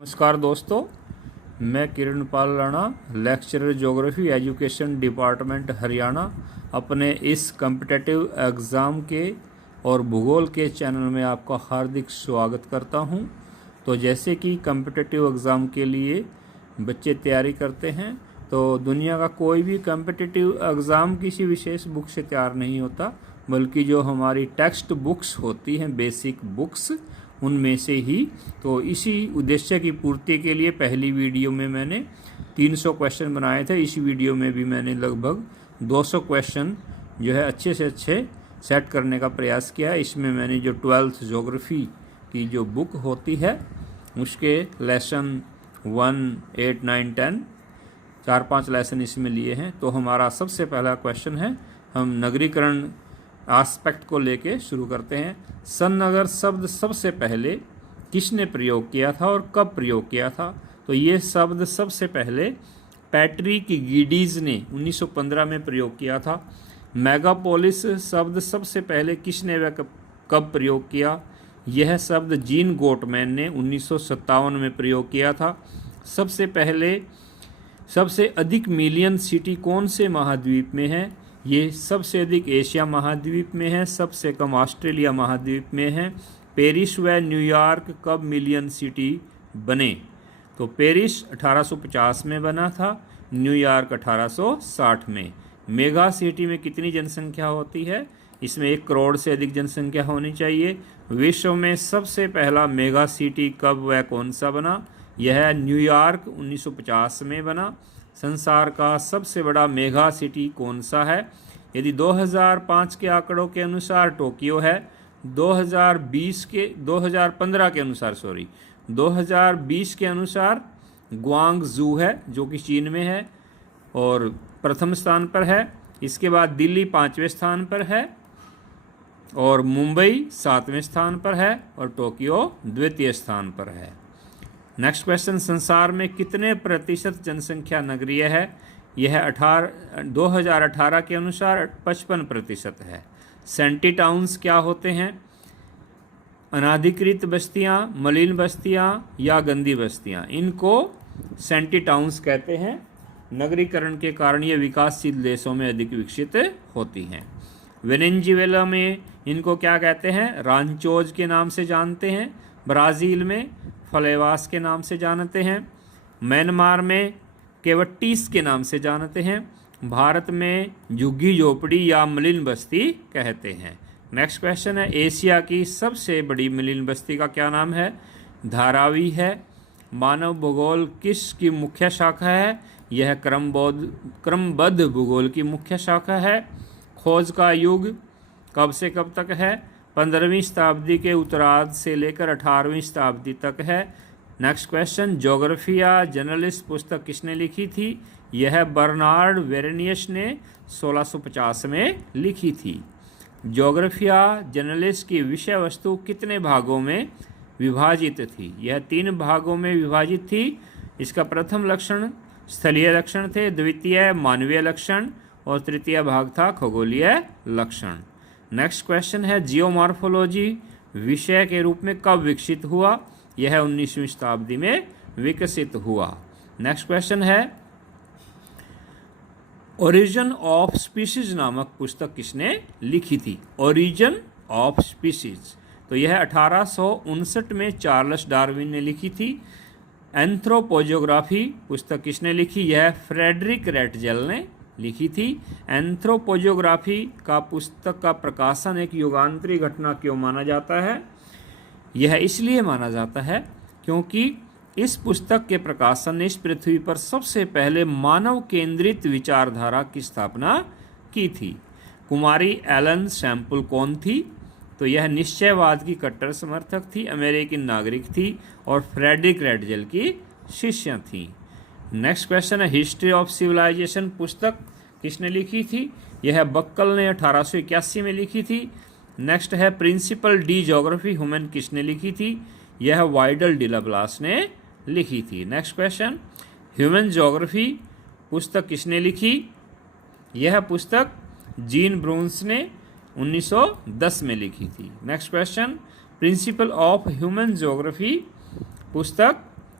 नमस्कार दोस्तों, मैं Kiran Pal Rana, lecturer geography education department Haryana, अपने इस कॉम्पिटिटिव एग्ज़ाम के और भूगोल के चैनल में आपका हार्दिक स्वागत करता हूं। तो जैसे कि कॉम्पिटिटिव एग्ज़ाम के लिए बच्चे तैयारी करते हैं, तो दुनिया का कोई भी कॉम्पिटिटिव एग्ज़ाम किसी विशेष बुक से तैयार नहीं होता, बल्कि जो हमारी टेक्स्ट बुक्स होती हैं, बेसिक बुक्स, उनमें से ही। तो इसी उद्देश्य की पूर्ति के लिए पहली वीडियो में मैंने 300 क्वेश्चन बनाए थे। इस वीडियो में भी मैंने लगभग 200 क्वेश्चन जो है अच्छे से अच्छे सेट करने का प्रयास किया है। इसमें मैंने जो 12th ज्योग्राफी की जो बुक होती है, उसके लेसन 1, 8, 9, 10 4-5 लेसन इसमें लिए हैं। तो हमारा सबसे पहला क्वेश्चन है, हम नगरीकरण एस्पेक्ट को लेके शुरू करते हैं। सन्नगर शब्द सबसे पहले किसने प्रयोग किया था और कब प्रयोग किया था? तो ये शब्द सबसे पहले पैट्रिक गिडीज ने 1915 में प्रयोग किया था। मेगापोलिस शब्द सबसे पहले किसने व कब प्रयोग किया? यह शब्द जीन गोटमैन ने 1957 में प्रयोग किया था। सबसे पहले सबसे अधिक मिलियन सिटी कौन से महाद्वीप में है? ये सबसे अधिक एशिया महाद्वीप में है, सबसे कम ऑस्ट्रेलिया महाद्वीप में है। पेरिस व न्यूयॉर्क कब मिलियन सिटी बने? तो पेरिस 1850 में बना था, न्यूयॉर्क 1860 में। मेगा सिटी में कितनी जनसंख्या होती है? इसमें 1 करोड़ से अधिक जनसंख्या होनी चाहिए। विश्व में सबसे पहला मेगा सिटी कब व कौन सा बना? यह न्यूयॉर्क 1950 में बना। संसार का सबसे बड़ा मेगा सिटी कौन सा है? यदि 2005 के आंकड़ों के अनुसार टोक्यो है। 2015 के अनुसार 2020 के अनुसार ग्वांगजू है, जो कि चीन में है और प्रथम स्थान पर है। इसके बाद दिल्ली 5वें स्थान पर है और मुंबई 7वें स्थान पर है और टोक्यो 2वें स्थान पर है। नेक्स्ट क्वेश्चन, संसार में कितने प्रतिशत जनसंख्या नगरीय है? यह 2018 के अनुसार 55% है। सेंटी टाउन्स क्या होते हैं? अनाधिकृत बस्तियां, मलिन बस्तियां या गंदी बस्तियां, इनको सेंटी टाउन्स कहते हैं। नगरीकरण के कारण ये विकासशील देशों में अधिक विकसित होती हैं। वेनेजुएला में इनको क्या कहते हैं? रांचोज के नाम से जानते हैं। ब्राज़ील में फलेवास के नाम से जानते हैं। म्यांमार में केवट्टीस के नाम से जानते हैं। भारत में झुग्गी झोपड़ी या मलिन बस्ती कहते हैं। नेक्स्ट क्वेश्चन है, एशिया की सबसे बड़ी मलिन बस्ती का क्या नाम है? धारावी है। मानव भूगोल किस की मुख्य शाखा है? यह क्रमबद्ध भूगोल की मुख्य शाखा है। खोज का युग कब से कब तक है? 15वीं शताब्दी के उत्तरार्ध से लेकर 18वीं शताब्दी तक है। नेक्स्ट क्वेश्चन, ज्योग्राफिया जर्नलिस्ट पुस्तक किसने लिखी थी? यह बर्नार्ड वेरेनियस ने 1650 में लिखी थी। ज्योग्राफिया जर्नलिस्ट की विषय वस्तु कितने भागों में विभाजित थी? यह 3 भागों में विभाजित थी। इसका प्रथम लक्षण स्थलीय लक्षण थे, द्वितीय मानवीय लक्षण और तृतीय भाग था खगोलीय लक्षण। नेक्स्ट क्वेश्चन है, जियोमॉर्फोलॉजी विषय के रूप में कब विकसित हुआ? यह 19वीं शताब्दी में विकसित हुआ। नेक्स्ट क्वेश्चन है, ओरिजिन ऑफ स्पीशीज नामक पुस्तक किसने लिखी थी? ओरिजिन ऑफ स्पीशीज, तो यह 1859 में चार्ल्स डार्विन ने लिखी थी। एंथ्रोपोजियोग्राफी पुस्तक किसने लिखी? यह फ्रेडरिक रेटजेल ने लिखी थी। एंथ्रोपोजियोग्राफी का पुस्तक का प्रकाशन एक युगांतरी घटना क्यों माना जाता है? यह इसलिए माना जाता है क्योंकि इस पुस्तक के प्रकाशन ने इस पृथ्वी पर सबसे पहले मानव केंद्रित विचारधारा की स्थापना की थी। कुमारी एलन सैम्पल कौन थी? तो यह निश्चयवाद की कट्टर समर्थक थी, अमेरिकी नागरिक थी और फ्रेडरिक रेटजेल की शिष्य थी। नेक्स्ट क्वेश्चन है, हिस्ट्री ऑफ सिविलाइजेशन पुस्तक किसने लिखी थी? यह बक्कल ने 1881 में लिखी थी। नेक्स्ट है, प्रिंसिपल डी ज्योग्राफी ह्यूमन किसने लिखी थी? यह वाइडल डिलाब्लास ने लिखी थी। नेक्स्ट क्वेश्चन, ह्यूमन ज्योग्राफी पुस्तक किसने लिखी? यह पुस्तक जीन ब्रून्स ने 1910 में लिखी थी। Next question, principle of human geography पुस्तक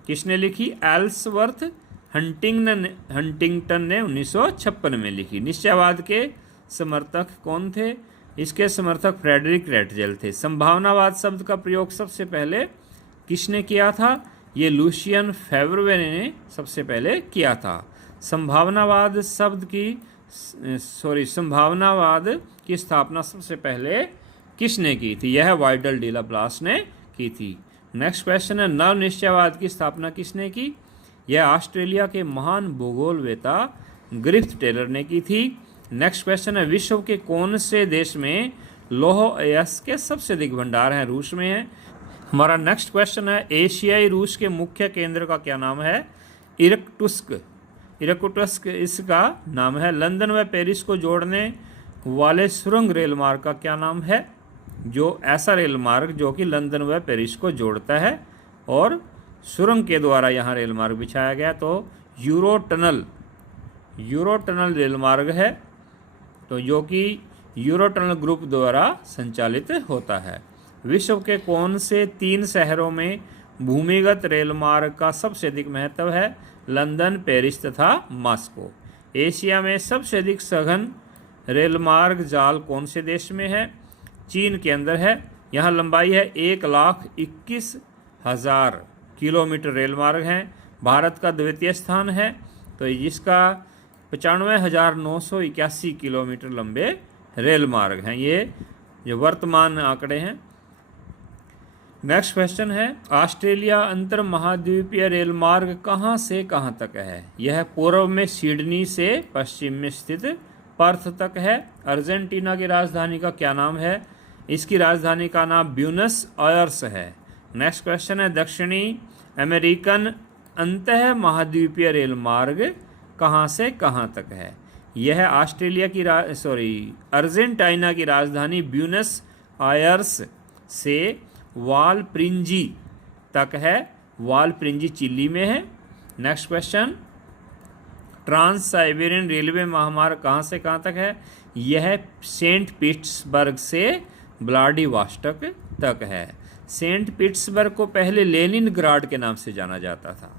किसने लिखी? एल्सवर्थ हंटिंगटन ने 1956 में लिखी। निश्चयवाद के समर्थक कौन थे? इसके समर्थक फ्रेडरिक रेटजेल थे। संभावनावाद शब्द का प्रयोग सबसे पहले किसने किया था? ये लुशियन फेब्रे ने सबसे पहले किया था। संभावनावाद की स्थापना सबसे पहले किसने की थी? यह वाइडल डी लाप्लास ने की थी। नेक्स्ट क्वेश्चन है, नव निश्चयवाद की स्थापना किसने की? यह ऑस्ट्रेलिया के महान भूगोलवेता ग्रिफ्थ टेलर ने की थी। नेक्स्ट क्वेश्चन है, विश्व के कौन से देश में लौह अयस्क के सबसे अधिक भंडार हैं? रूस में है। हमारा नेक्स्ट क्वेश्चन है, एशियाई रूस के मुख्य केंद्र का क्या नाम है? इरकुटस्क इसका नाम है। लंदन व पेरिस को जोड़ने वाले सुरंग रेल मार्ग का क्या नाम है? जो ऐसा रेल मार्ग जो कि लंदन व पेरिस को जोड़ता है और सुरंग के द्वारा यहाँ रेल मार्ग बिछाया गया, तो यूरो टनल रेल मार्ग है, तो जो कि यूरो टनल ग्रुप द्वारा संचालित होता है। विश्व के कौन से 3 शहरों में भूमिगत रेल मार्ग का सबसे अधिक महत्व है? लंदन, पेरिस तथा मॉस्को। एशिया में सबसे अधिक सघन रेल मार्ग जाल कौन से देश में है? चीन के अंदर है। यहाँ लंबाई है 1,21,000 किलोमीटर रेल मार्ग हैं। भारत का द्वितीय स्थान है, तो जिसका 95,981 किलोमीटर लंबे रेल मार्ग हैं। ये जो वर्तमान आंकड़े हैं। नेक्स्ट क्वेश्चन है, ऑस्ट्रेलिया अंतर महाद्वीपीय रेल मार्ग कहाँ से कहाँ तक है? यह पूर्व में सिडनी से पश्चिम में स्थित पर्थ तक है। अर्जेंटीना की राजधानी का क्या नाम है? इसकी राजधानी का नाम ब्यूनस आयर्स है। नेक्स्ट क्वेश्चन है, दक्षिणी अमेरिकन अंतः महाद्वीपीय रेल मार्ग कहाँ से कहाँ तक है? यह अर्जेंटीना की राजधानी ब्यूनस आयर्स से वालप्रिंजी तक है। वालप्रिंजी चिली में है। Next question, trans Siberian railway महामार्ग कहाँ से कहाँ तक है? यह सेंट पीटर्सबर्ग से व्लादिवोस्टोक तक है। सेंट पीटर्सबर्ग को पहले लेनिनग्राड के नाम से जाना जाता था।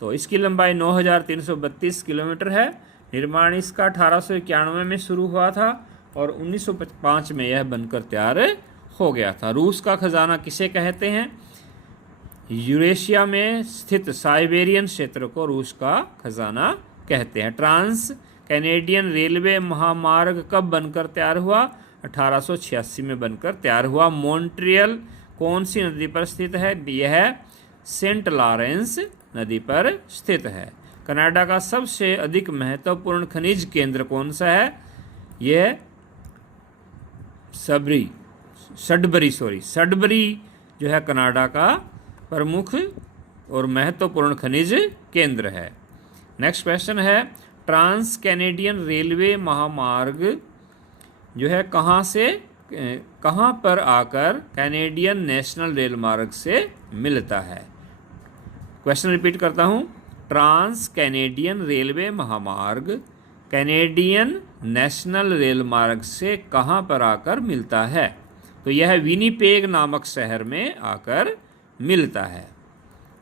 तो इसकी लंबाई 9,332 किलोमीटर है। निर्माण इसका 1891 में शुरू हुआ था और 1905 में यह बनकर तैयार हो गया था। रूस का खजाना किसे कहते हैं? यूरेशिया में स्थित साइबेरियन क्षेत्र को रूस का खजाना कहते हैं। ट्रांस कैनेडियन रेलवे महामार्ग कब बनकर तैयार हुआ? 1886 में बनकर तैयार हुआ। मॉन्ट्रियल कौन सी नदी पर स्थित है? यह सेंट लॉरेंस नदी पर स्थित है। कनाडा का सबसे अधिक महत्वपूर्ण खनिज केंद्र कौन सा है? यह सडबरी जो है कनाडा का प्रमुख और महत्वपूर्ण खनिज केंद्र है। नेक्स्ट क्वेश्चन है, ट्रांस कैनेडियन रेलवे महामार्ग जो है कहाँ पर आकर कैनेडियन नेशनल रेल मार्ग से मिलता है? क्वेश्चन रिपीट करता हूँ, ट्रांस कैनेडियन रेलवे महामार्ग कैनेडियन नेशनल रेल मार्ग से कहाँ पर आकर मिलता है? तो यह विनिपेग नामक शहर में आकर मिलता है।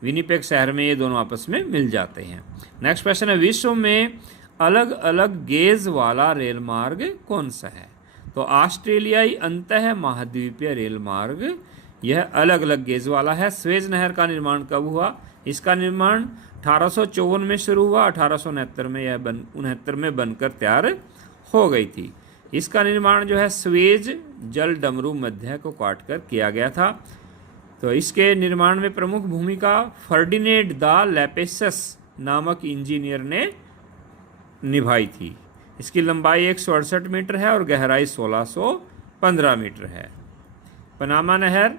विनिपेग शहर में ये दोनों आपस में मिल जाते हैं। नेक्स्ट क्वेश्चन है, विश्व में अलग अलग गेज वाला रेल मार्ग कौन सा है? तो ऑस्ट्रेलियाई अंतः महाद्वीपीय रेल मार्ग यह अलग अलग गेज वाला है। स्वेज नहर का निर्माण कब हुआ? इसका निर्माण 1854 में शुरू हुआ। 1869 में बनकर तैयार हो गई थी। इसका निर्माण जो है स्वेज जल डमरू मध्य को काटकर किया गया था। तो इसके निर्माण में प्रमुख भूमिका फर्डिनेंड द लेपेसस नामक इंजीनियर ने निभाई थी। इसकी लंबाई 168 मीटर है और गहराई 1615 मीटर है। पनामा नहर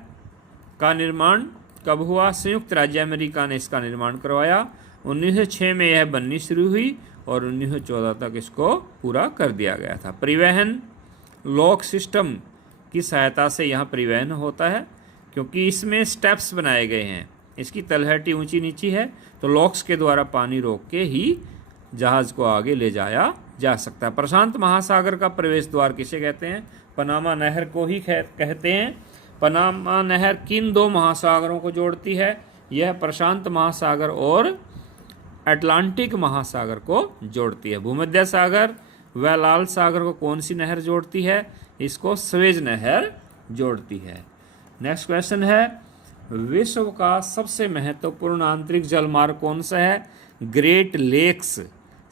का निर्माण कब हुआ? संयुक्त राज्य अमेरिका ने इसका निर्माण करवाया। 1906 में यह बननी शुरू हुई और 1914 तक इसको पूरा कर दिया गया था। परिवहन लॉक सिस्टम की सहायता से यहाँ परिवहन होता है, क्योंकि इसमें स्टेप्स बनाए गए हैं। इसकी तलहटी ऊंची नीची है, तो लॉक्स के द्वारा पानी रोक के ही जहाज़ को आगे ले जाया जा सकता है। प्रशांत महासागर का प्रवेश द्वार किसे कहते हैं? पनामा नहर को ही कहते हैं। पनामा नहर किन दो महासागरों को जोड़ती है? यह प्रशांत महासागर और अटलांटिक महासागर को जोड़ती है। भूमध्य सागर व लाल सागर को कौन सी नहर जोड़ती है? इसको स्वेज नहर जोड़ती है। नेक्स्ट क्वेश्चन है, विश्व का सबसे महत्वपूर्ण आंतरिक जलमार्ग कौन सा है? ग्रेट लेक्स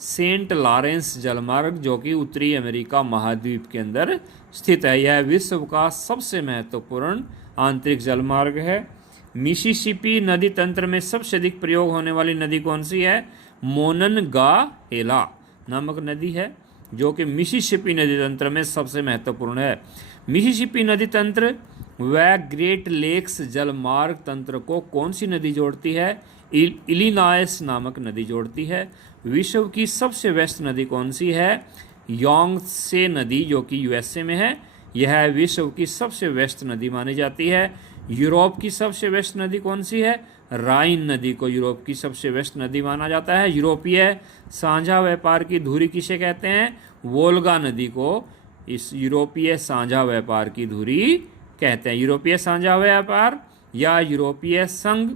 सेंट लॉरेंस जलमार्ग, जो कि उत्तरी अमेरिका महाद्वीप के अंदर स्थित है। यह विश्व का सबसे महत्वपूर्ण आंतरिक जलमार्ग है। मिसिसिपी नदी तंत्र में सबसे अधिक प्रयोग होने वाली नदी कौन सी है? मोननगाहेला नामक नदी है, जो कि मिसिसिपी नदी तंत्र में सबसे महत्वपूर्ण है। मिसिसिपी नदी तंत्र व ग्रेट लेक्स जलमार्ग तंत्र को कौन सी नदी जोड़ती है? इलिनॉयस नामक नदी जोड़ती है। विश्व की सबसे व्यस्त नदी कौन सी है? यांगत्से नदी, जो कि यूएसए में है। यह विश्व की सबसे व्यस्त नदी मानी जाती है। यूरोप की सबसे व्यस्त नदी कौन सी है? राइन नदी को यूरोप की सबसे व्यस्त नदी माना जाता है। यूरोपीय साझा व्यापार की धुरी किसे कहते हैं? वोल्गा नदी को इस यूरोपीय साझा व्यापार की धुरी कहते हैं। यूरोपीय साझा व्यापार या यूरोपीय संघ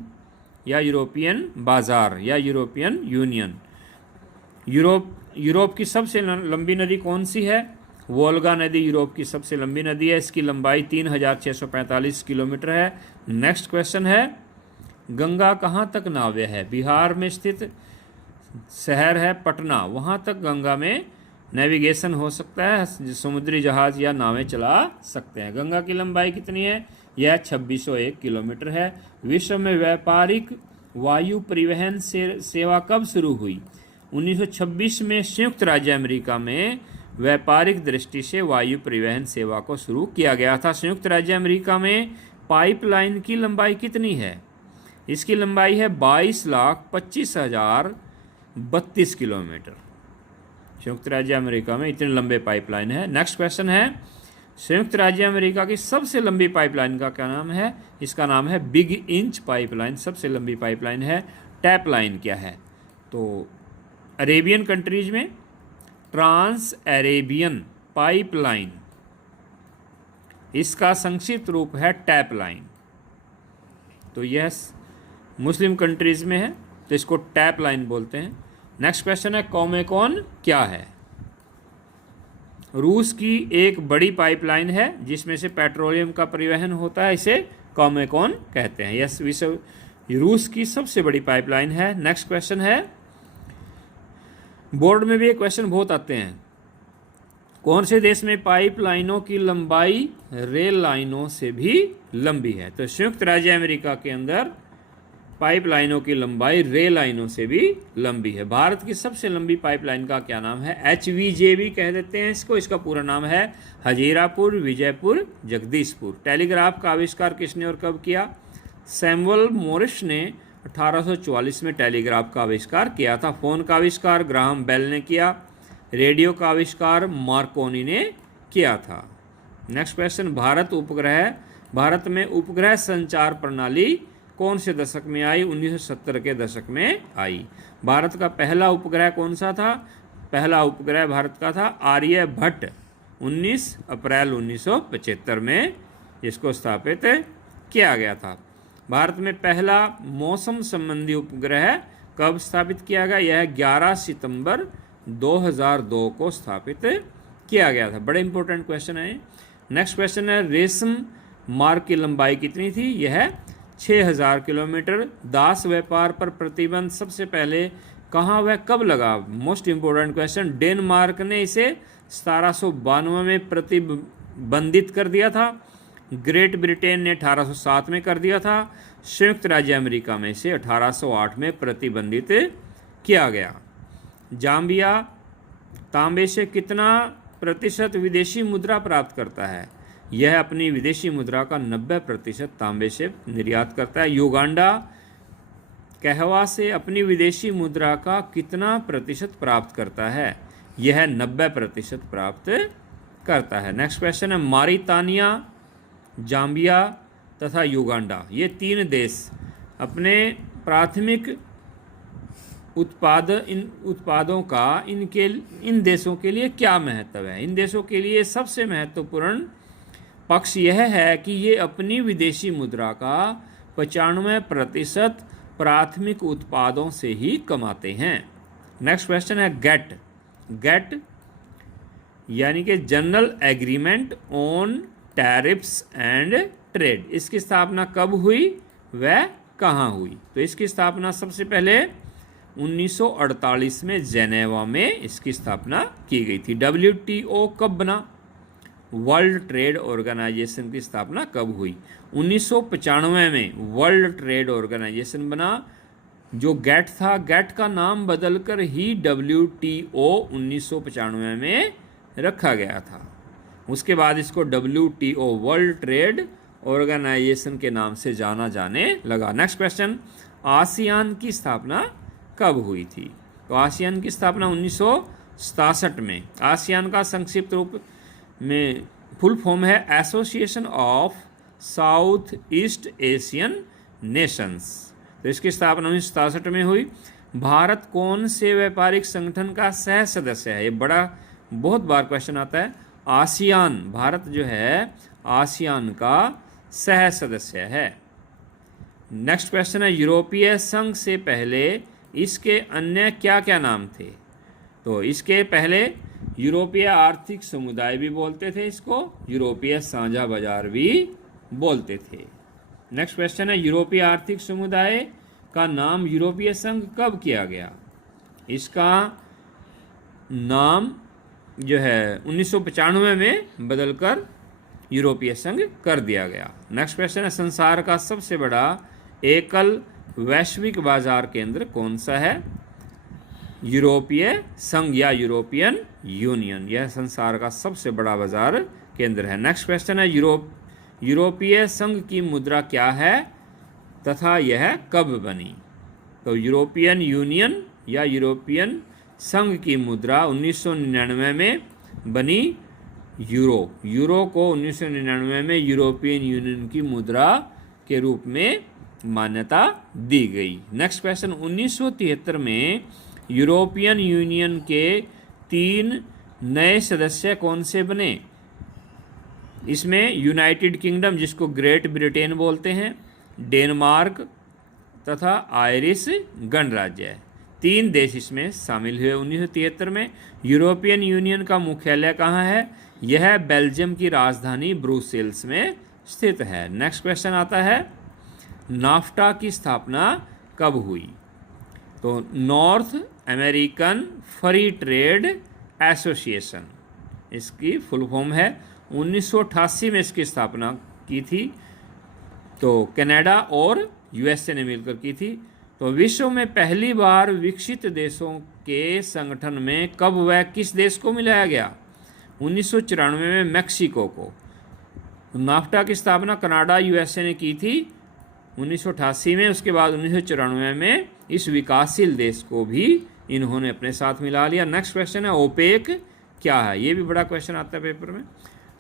या यूरोपियन बाजार या यूरोपियन यूनियन। यूरोप की सबसे लंबी नदी कौन सी है? वोल्गा नदी यूरोप की सबसे लंबी नदी है। इसकी लंबाई 3645 किलोमीटर है। नेक्स्ट क्वेश्चन है, गंगा कहाँ तक नाव्य है? बिहार में स्थित शहर है पटना, वहाँ तक गंगा में नेविगेशन हो सकता है, समुद्री जहाज या नावें चला सकते हैं। गंगा की लंबाई कितनी है? यह 2601 किलोमीटर है। विश्व में व्यापारिक वायु परिवहन सेवा कब शुरू हुई? 1926 में संयुक्त राज्य अमेरिका में व्यापारिक दृष्टि से वायु परिवहन सेवा को शुरू किया गया था। संयुक्त राज्य अमेरिका में पाइपलाइन की लंबाई कितनी है? इसकी लंबाई है 22,25,032 किलोमीटर। संयुक्त राज्य अमेरिका में इतने लंबे पाइपलाइन है। नेक्स्ट क्वेश्चन है, संयुक्त राज्य अमेरिका की सबसे लंबी पाइपलाइन का क्या नाम है? इसका नाम है बिग इंच पाइपलाइन, सबसे लंबी पाइपलाइन है। टैप लाइन क्या है? तो अरेबियन कंट्रीज में ट्रांस अरेबियन पाइपलाइन, इसका संक्षिप्त रूप है टैप लाइन। तो यह मुस्लिम कंट्रीज में है, तो इसको टैप लाइन बोलते हैं। नेक्स्ट क्वेश्चन है, कॉमेकॉन क्या है? रूस की एक बड़ी पाइपलाइन है जिसमें से पेट्रोलियम का परिवहन होता है, इसे कॉमेकॉन कहते हैं। यह विश्व रूस की सबसे बड़ी पाइपलाइन है। नेक्स्ट क्वेश्चन है, बोर्ड में भी ये क्वेश्चन बहुत आते हैं, कौन से देश में पाइपलाइनों की लंबाई रेल लाइनों से भी लंबी है? तो संयुक्त राज्य अमेरिका के अंदर पाइपलाइनों की लंबाई रेल लाइनों से भी लंबी है। भारत की सबसे लंबी पाइपलाइन का क्या नाम है? HVJ भी कह देते हैं इसको। इसका पूरा नाम है हजीरापुर विजयपुर जगदीशपुर। टेलीग्राफ का आविष्कार किसने और कब किया? सैमुअल मॉरिस ने 1844 में टेलीग्राफ का आविष्कार किया था। फोन का आविष्कार ग्राहम बेल ने किया। रेडियो का आविष्कार मार्कोनी ने किया था। नेक्स्ट क्वेश्चन, भारत में उपग्रह संचार प्रणाली कौन से दशक में आई? 1970 के दशक में आई। भारत का पहला उपग्रह कौन सा था? पहला उपग्रह भारत का था आर्यभट्ट, 19 अप्रैल 1975 में इसको स्थापित किया गया था। भारत में पहला मौसम संबंधी उपग्रह कब स्थापित किया गया? यह 11 सितंबर 2002 को स्थापित किया गया था। बड़े इंपॉर्टेंट क्वेश्चन है। नेक्स्ट क्वेश्चन है, रेशम मार्ग की लंबाई कितनी थी? यह 6000 किलोमीटर। दास व्यापार पर प्रतिबंध सबसे पहले कहाँ व कब लगा? Most important question. डेनमार्क ने इसे 1792 में प्रतिबंधित कर दिया था। ग्रेट ब्रिटेन ने 1807 में कर दिया था। संयुक्त राज्य अमेरिका में इसे 1808 में प्रतिबंधित किया गया। जाम्बिया तांबे से कितना प्रतिशत विदेशी मुद्रा प्राप्त करता है? यह अपनी विदेशी मुद्रा का 90% तांबे से निर्यात करता है। युगांडा कहवा से अपनी विदेशी मुद्रा का कितना प्रतिशत प्राप्त करता है? यह 90% प्राप्त करता है। नेक्स्ट क्वेश्चन है, मारितानिया, जाम्बिया तथा युगांडा, ये 3 देश अपने प्राथमिक उत्पादों का इन देशों के लिए क्या महत्व है? इन देशों के लिए सबसे महत्वपूर्ण पक्ष यह है कि ये अपनी विदेशी मुद्रा का 95% प्राथमिक उत्पादों से ही कमाते हैं। नेक्स्ट क्वेश्चन है गेट। गेट यानी कि general agreement on tariffs and trade, इसकी स्थापना कब हुई, वह कहाँ हुई? तो इसकी स्थापना सबसे पहले 1948 में जेनेवा में इसकी स्थापना की गई थी। WTO कब बना? वर्ल्ड ट्रेड ऑर्गेनाइजेशन की स्थापना कब हुई? 1995 में वर्ल्ड ट्रेड ऑर्गेनाइजेशन बना। जो गेट था, गेट का नाम बदलकर ही WTO 1995 में रखा गया था। उसके बाद इसको WTO वर्ल्ड ट्रेड ऑर्गेनाइजेशन के नाम से जाना जाने लगा। नेक्स्ट क्वेश्चन, आसियान की स्थापना कब हुई थी? तो आसियान की स्थापना 1967 में। आसियान का संक्षिप्त रूप में फुल फॉर्म है association of south east Asian Nations. तो इसकी स्थापना 1967 में हुई। भारत कौन से व्यापारिक संगठन का सह सदस्य है? ये बहुत बार क्वेश्चन आता है। आसियान, भारत जो है आसियान का सह सदस्य है। नेक्स्ट क्वेश्चन है यूरोपीय संघ से पहले इसके अन्य क्या क्या नाम थे? तो इसके पहले यूरोपीय आर्थिक समुदाय भी बोलते थे, इसको यूरोपीय साझा बाजार भी बोलते थे। नेक्स्ट क्वेश्चन है यूरोपीय आर्थिक समुदाय का नाम यूरोपीय संघ कब किया गया? इसका नाम जो है 1995 में बदलकर यूरोपीय संघ कर दिया गया। नेक्स्ट क्वेश्चन है संसार का सबसे बड़ा एकल वैश्विक बाजार केंद्र कौन सा है? यूरोपीय संघ या यूरोपियन यूनियन, यह संसार का सबसे बड़ा बाजार केंद्र है। नेक्स्ट क्वेश्चन है यूरोपीय संघ की मुद्रा क्या है तथा यह कब बनी? तो यूरोपियन यूनियन या यूरोपियन संघ की मुद्रा 1999 में बनी। यूरो को 1999 में यूरोपियन यूनियन की मुद्रा के रूप में मान्यता दी गई। नेक्स्ट क्वेश्चन, 1973 में यूरोपियन यूनियन के 3 नए सदस्य कौन से बने? इसमें यूनाइटेड किंगडम, जिसको ग्रेट ब्रिटेन बोलते हैं, डेनमार्क तथा आयरिश गणराज्य है। 3 देश इसमें शामिल हुए 1973 में। यूरोपियन यूनियन का मुख्यालय कहाँ है? यह बेल्जियम की राजधानी ब्रुसेल्स में स्थित है। नेक्स्ट क्वेश्चन आता है नाफ्टा की स्थापना कब हुई? तो north American free trade association, इसकी फुल फॉर्म है। 1988 में इसकी स्थापना की थी। तो कनाडा और USA ने मिलकर की थी। तो विश्व में पहली बार विकसित देशों के संगठन में कब व किस देश को मिलाया गया? 1994 में मैक्सिको को। नाफ्टा की स्थापना कनाडा USA ने की थी 1988 में। उसके बाद 1994 में इस विकासशील देश को भी इन्होंने अपने साथ मिला लिया। नेक्स्ट क्वेश्चन है ओपेक क्या है? ये भी बड़ा क्वेश्चन आता है पेपर में।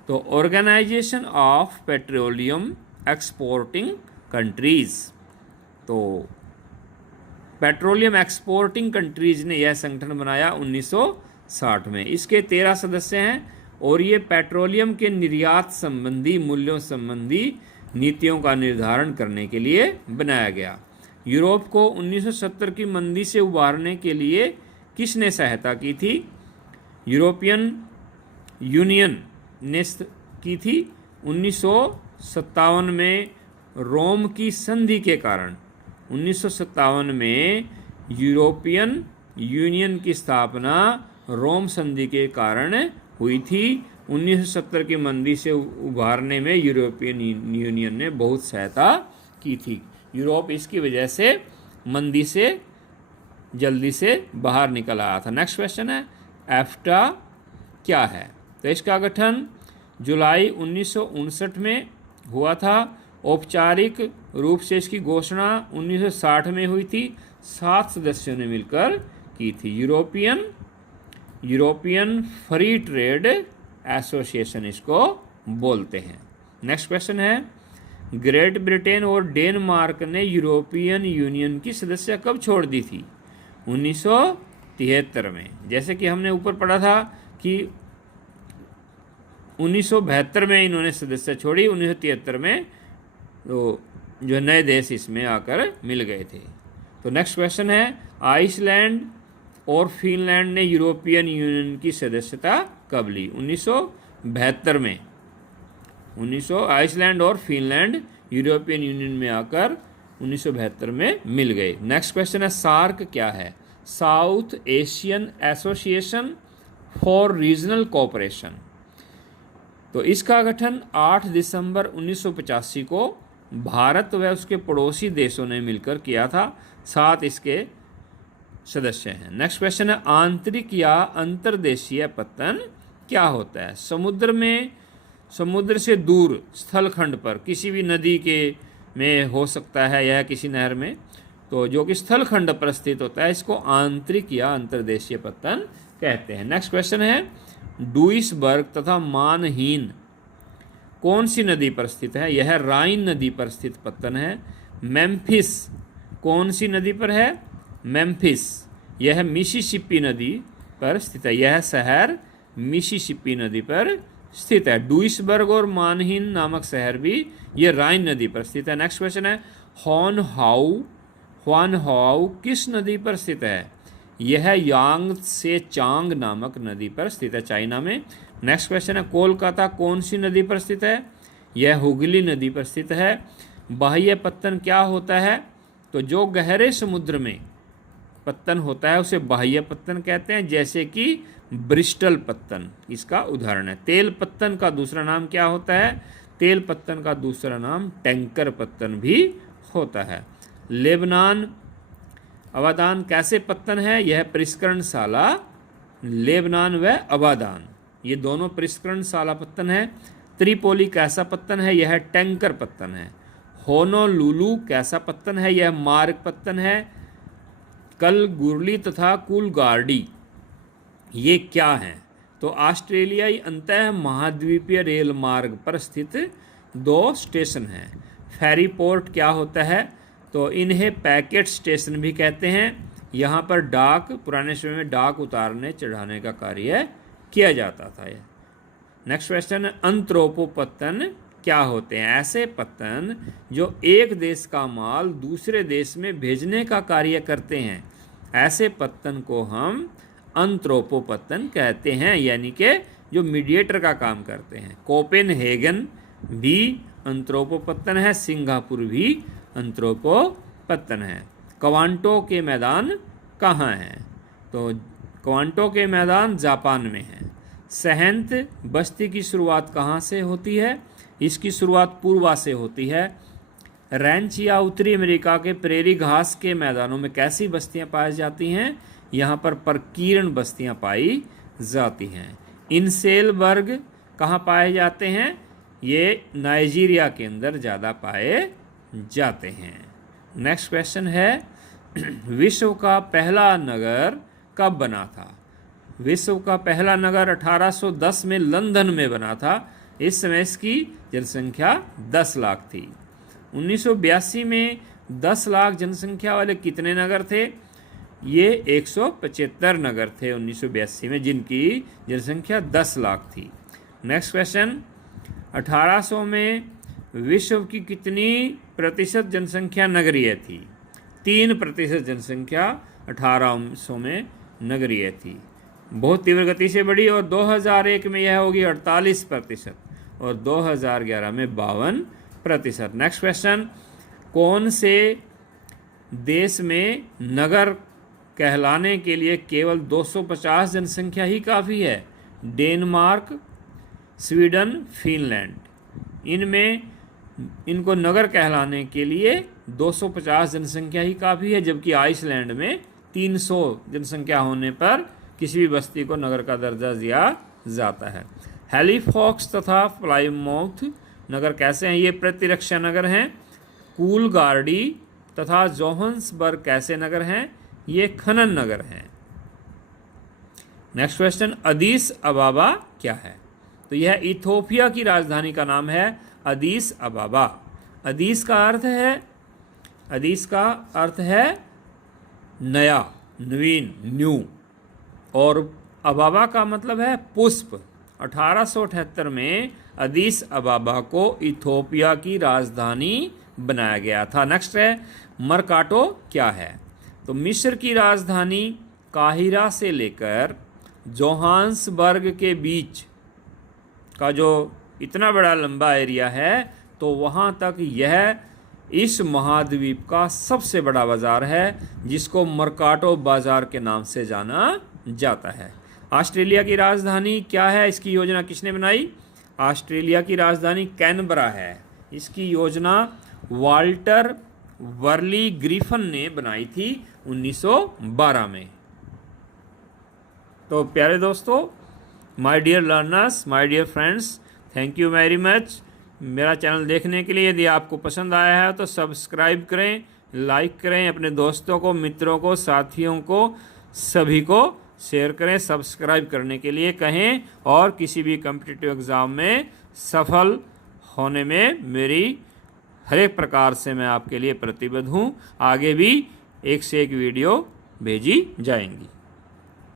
तो organisation of petroleum exporting countries. तो पेट्रोलियम एक्सपोर्टिंग कंट्रीज ने यह संगठन बनाया 1960 में। इसके 13 सदस्य हैं और ये पेट्रोलियम के निर्यात संबंधी मूल्यों संबंधी नीतियों का निर्धारण करने के लिए बनाया गया। यूरोप को 1970 की मंदी से उबारने के लिए किसने सहायता की थी? यूरोपियन यूनियन ने की थी। 1957 में रोम की संधि के कारण 1957 में यूरोपियन यूनियन की स्थापना रोम संधि के कारण हुई थी। 1970 की मंदी से उभारने में यूरोपियन यूनियन ने बहुत सहायता की थी। यूरोप इसकी वजह से मंदी से जल्दी से बाहर निकल आया था। नेक्स्ट क्वेश्चन है एफ्टा क्या है? तो इसका गठन जुलाई 1959 में हुआ था। औपचारिक रूप से इसकी घोषणा 1960 में हुई थी। 7 सदस्यों ने मिलकर की थी। यूरोपियन फ्री ट्रेड एसोसिएशन इसको बोलते हैं। नेक्स्ट क्वेश्चन है ग्रेट ब्रिटेन और डेनमार्क ने यूरोपियन यूनियन की सदस्य कब छोड़ दी थी? 1973 में। जैसे कि हमने ऊपर पढ़ा था कि 1972 में इन्होंने सदस्य छोड़ी, 1973 में तो जो नए देश इसमें आकर मिल गए थे। तो नेक्स्ट क्वेश्चन है, आइसलैंड और फिनलैंड ने यूरोपियन यूनियन की सदस्यता कब ली? 1972 में। आइसलैंड और फिनलैंड यूरोपियन यूनियन में आकर 1972 में मिल गए। नेक्स्ट क्वेश्चन है, सार्क क्या है? South Asian association for regional cooperation. तो इसका गठन 8 दिसंबर 1985 को भारत व उसके पड़ोसी देशों ने मिलकर किया था। 7 इसके सदस्य हैं। नेक्स्ट क्वेश्चन है, आंतरिक या अंतर्देशीय पतन क्या होता है? समुद्र से दूर स्थलखंड पर किसी भी नदी के में हो सकता है या किसी नहर में, तो जो कि स्थलखंड पर स्थित होता है, इसको आंतरिक या अंतर्देशीय पतन कहते हैं। नेक्स्ट क्वेश्चन है, डुइसबर्ग तथा मानहीन कौन सी नदी पर स्थित है? यह राइन नदी पर स्थित पत्तन है। मेम्फिस कौन सी नदी पर है? मेम्फिस यह मिसिसिपी नदी पर स्थित है। यह शहर मिसिसिपी नदी पर स्थित है। डुइसबर्ग और मानहीन नामक शहर भी ये राइन नदी पर स्थित है। नेक्स्ट क्वेश्चन है, ह्वानहाउ किस नदी पर स्थित है? यह यांग से चांग नामक नदी पर स्थित है, चाइना में। नेक्स्ट क्वेश्चन है, कोलकाता कौन सी नदी पर स्थित है? यह हुगली नदी पर स्थित है। बाह्य पत्तन क्या होता है? तो जो गहरे समुद्र में पत्तन होता है उसे बाह्य पत्तन कहते हैं, जैसे कि ब्रिस्टल पत्तन इसका उदाहरण है। तेल पत्तन का दूसरा नाम क्या होता है? तेल पत्तन का दूसरा नाम टैंकर पत्तन भी होता है। लेबनान अबादान कैसे पत्तन है? यह परिष्करणशाला लेबनान व अबादान ये दोनों परिष्करणशाला पत्तन है। त्रिपोली कैसा पत्तन है? यह टैंकर पत्तन है। होनोलुलु कैसा पत्तन है? यह मार्ग पत्तन है। कलगुरली तथा कुलगार्डी ये क्या हैं? तो ऑस्ट्रेलियाई अंतः महाद्वीपीय रेल मार्ग पर स्थित 2 स्टेशन हैं। फेरी पोर्ट क्या होता है? तो इन्हें पैकेट स्टेशन भी कहते हैं। यहाँ पर पुराने समय में डाक उतारने चढ़ाने का कार्य किया जाता था। नेक्स्ट क्वेश्चन, अंतरोपोपत्तन क्या होते हैं? ऐसे पत्तन जो एक देश का माल दूसरे देश में भेजने का कार्य करते हैं, ऐसे पत्तन को हम अंतरोपोपत्तन कहते हैं, यानी कि जो मीडिएटर का काम करते हैं। कोपेनहेगन भी अंतरोपोपत्तन है, सिंगापुर भी अंतरोपोपत्तन है। क्वांटो के मैदान कहाँ हैं? तो क्वांटो के मैदान जापान में है। सहंत बस्ती की शुरुआत कहाँ से होती है? इसकी शुरुआत पूर्वा से होती है। रैंच या उत्तरी अमेरिका के प्रेरी घास के मैदानों में कैसी बस्तियां पाई जाती हैं? यहाँ पर परकीर्ण बस्तियां पाई जाती हैं। इनसेलबर्ग कहाँ पाए जाते हैं? ये नाइजीरिया के अंदर ज़्यादा पाए जाते हैं। नेक्स्ट क्वेश्चन है, विश्व का पहला नगर कब बना था? विश्व का पहला नगर 1810 में लंदन में बना था। इस समय इसकी जनसंख्या 10 लाख थी। 1982 में 10 लाख जनसंख्या वाले कितने नगर थे? ये 175 नगर थे 1982 में, जिनकी जनसंख्या 10 लाख थी। नेक्स्ट क्वेश्चन, 1800 में विश्व की कितनी प्रतिशत जनसंख्या नगरीय थी? 3% जनसंख्या 1800 में नगरीय थी। बहुत तीव्र गति से बढ़ी और 2001 में यह होगी 48% और 2011 में 52%। नेक्स्ट क्वेश्चन, कौन से देश में नगर कहलाने के लिए केवल 250 जनसंख्या ही काफ़ी है? Denmark, Sweden, Finland. इनको नगर कहलाने के लिए 250 जनसंख्या ही काफ़ी है, जबकि आइसलैंड में 300 जनसंख्या होने पर किसी भी बस्ती को नगर का दर्जा दिया जाता है। हैलीफॉक्स तथा प्लायमाउथ नगर कैसे हैं? ये प्रतिरक्षा नगर हैं। कूलगार्डी तथा जोहान्सबर्ग कैसे नगर हैं? ये खनन नगर हैं। नेक्स्ट क्वेश्चन, अदीस अबाबा क्या है? तो यह इथोपिया की राजधानी का नाम है, अदीस अबाबा। अदीस का अर्थ है नया, नवीन, न्यू, और अबाबा का मतलब है पुष्प। 1878 में अदीस अबाबा को इथोपिया की राजधानी बनाया गया था। नेक्स्ट है मरकाटो क्या है? तो मिस्र की राजधानी काहिरा से लेकर जोहान्सबर्ग के बीच का जो इतना बड़ा लंबा एरिया है, तो वहाँ तक यह इस महाद्वीप का सबसे बड़ा बाज़ार है, जिसको मरकाटो बाज़ार के नाम से जाना जाता है। ऑस्ट्रेलिया की राजधानी क्या है? इसकी योजना किसने बनाई? ऑस्ट्रेलिया की राजधानी कैनबरा है। इसकी योजना वाल्टर वर्ली ग्रिफिन ने बनाई थी 1912 में। तो प्यारे दोस्तों, my dear learners, my dear friends, thank you very much मेरा चैनल देखने के लिए। यदि आपको पसंद आया है तो सब्सक्राइब करें, लाइक करें, अपने दोस्तों को, मित्रों को, साथियों को, सभी को शेयर करें, सब्सक्राइब करने के लिए कहें, और किसी भी कॉम्पिटिटिव एग्ज़ाम में सफल होने में मेरी हर एक प्रकार से मैं आपके लिए प्रतिबद्ध हूँ। आगे भी एक से एक वीडियो भेजी जाएंगी।